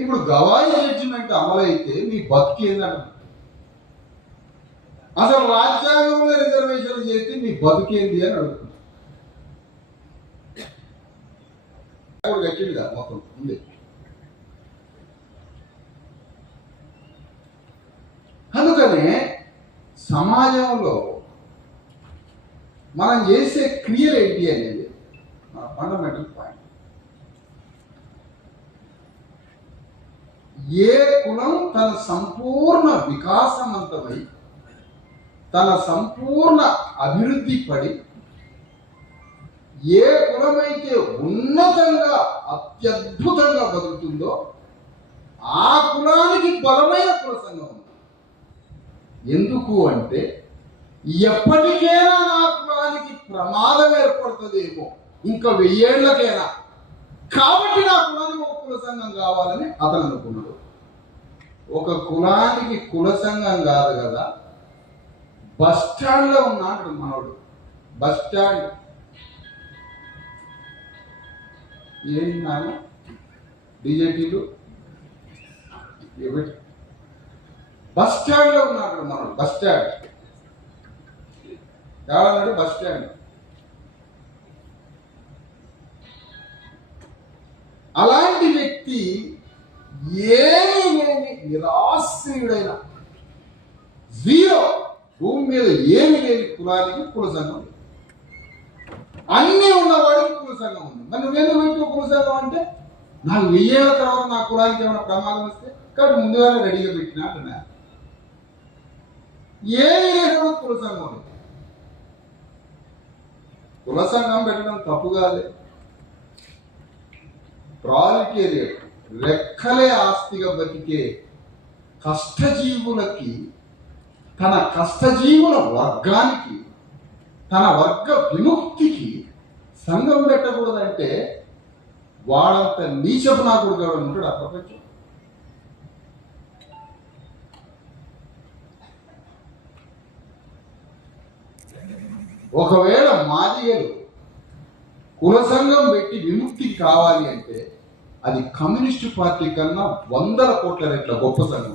ఇప్పుడు గవాయి జడ్జిమెంట్ అమలైతే మీ బతుకు ఏందంట? అసలు రాజ్యాంగంలో రిజర్వేషన్లు చేస్తే మీ బతుకేంది అని అడుగుతున్నా. గట్టిగా మొత్తం ఉంది. అందుకనే సమాజంలో మనం చేసే క్రియలు ఏంటి అనేది మన ఫండమెంటల్ పాయింట్. ఏ కులం తన సంపూర్ణ వికాసవంతమై తన సంపూర్ణ అభివృద్ధి పడి ఏ కులమైతే ఉన్నతంగా అత్యద్భుతంగా బతుకుతుందో ఆ కులానికి బలమైన కుల సంఘం ఉంది. ఎందుకు అంటే ఎప్పటికైనా నా కులానికి ప్రమాదం ఏర్పడుతుందేమో, ఇంకా 1000 ఏళ్లకైనా, కాబట్టి నా కులానికి ఒక కుల సంఘం కావాలని అతను అనుకున్నాడు. ఒక కులానికి కుల సంఘం కాదు కదా, బస్ స్టాండ్లో ఉన్నాడు మనోడు. బస్ స్టాండ్ ఏంటి నాన్న బీజేపీలు బస్ స్టాండ్లో ఉన్నాడు మనోడు. బస్ స్టాండ్ ఎవడన్నాడు? Bus stand. అలాంటి వ్యక్తి ఏమీ లేని నిరాశ్రయుడైన జీరో, భూమి మీద ఏమి లేని కులానికి కుల సంఘం, అన్నీ ఉన్నవాడికి కుల సంఘం ఉంది. మరి నువ్వేందుకు పెట్టు కుల సంఘం అంటే, నాకు 1000 ఏళ్ల తర్వాత నా కులానికి ఏమైనా ప్రమాదం వస్తే కాబట్టి ముందుగానే రెడీగా పెట్టినా అంటున్నా. ఏమి లేకుండా కుల సంఘం ఉంది. కుల సంఘం పెట్టడం తప్పు కాదు. ప్రాలిటేరియట్ రెక్కలే ఆస్తిగా బతికే కష్టజీవులకి, తన కష్టజీవుల వర్గానికి, తన వర్గ విముక్తికి సంఘం పెట్టకూడదంటే వాడంత నీచపు నాకుడు కూడా ఉంటాడు ఆ ప్రపంచం. ఒకవేళ మాదిగలు కుల సంఘం పెట్టి విముక్తి కావాలి అంటే అది కమ్యూనిస్టు పార్టీ కన్నా 100 కోట్ల రెట్ల గొప్ప సంఘం.